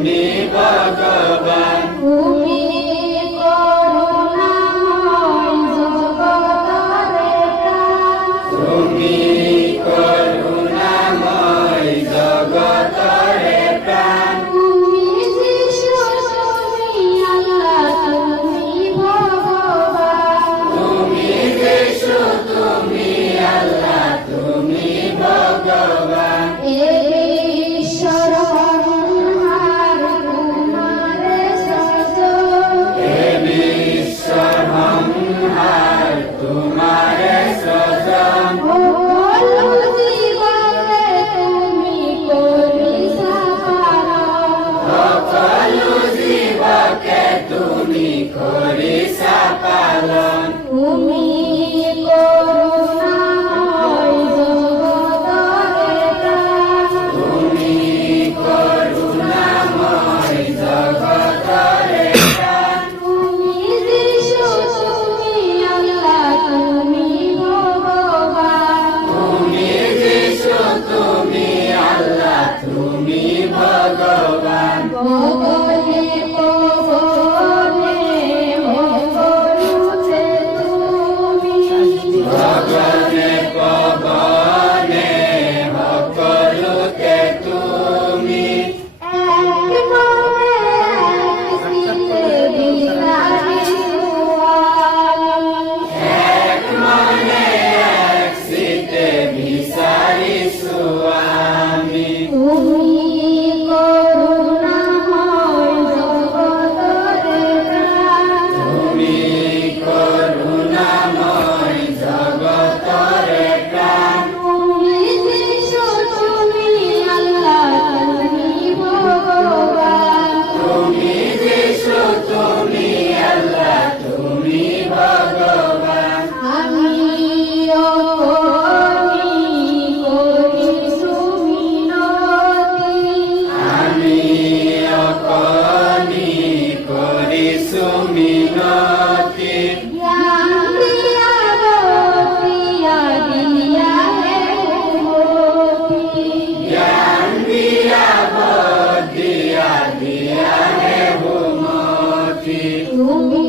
তুমি ভগবান তুমি করুণাময় জগতের প্রাণ তুমি করুণাময় জগতের প্রাণ তুমি যিশু তুমি আল্লাহ তুমি ভগবান তুমি যিশু তুমি আল্লাহ তুমি ভগবান ঈশ্বর সংহার তোমার সজন হে ঈশ্বর সংহার তোমার সজন সকল জীবকে তুমি করিছা পালন সকল জীবকে তুমি করিছা পালন তুমি করুণাময় জগতের প্রাণ তুমি করুণাময় জগতের প্রাণ তুমি যিশু তুমি আল্লাহ তুমি ভগবান তুমি যিশু তুমি আল্লাহ তুমি ভগবান গগনে পবনে হকলুতে তুমি গগনে পবনে সকলোতে তুমি এক মনে এক চিত্তে বিচারিছো আমি এক মনে এক চিত্তে বিচাৰিছো আমি তুমি করুণাময় জগতের প্রাণ তুমি করুণাময় জগতৰ প্ৰাণ তুমি যিশু তুমি আল্লাহ তুমি ভগবান তুমি যিশু তুমি আল্লাহ তুমি ভগৱান আমি অকণি কৰিছো মিনতি আমি অকণি কৰিছো মিনতি জ্ঞান দিয়া বতিয়া দিয়া হে ভূমতি জ্ঞান দিয়া বদিয়া দিয়া হে ভূমতি তুমি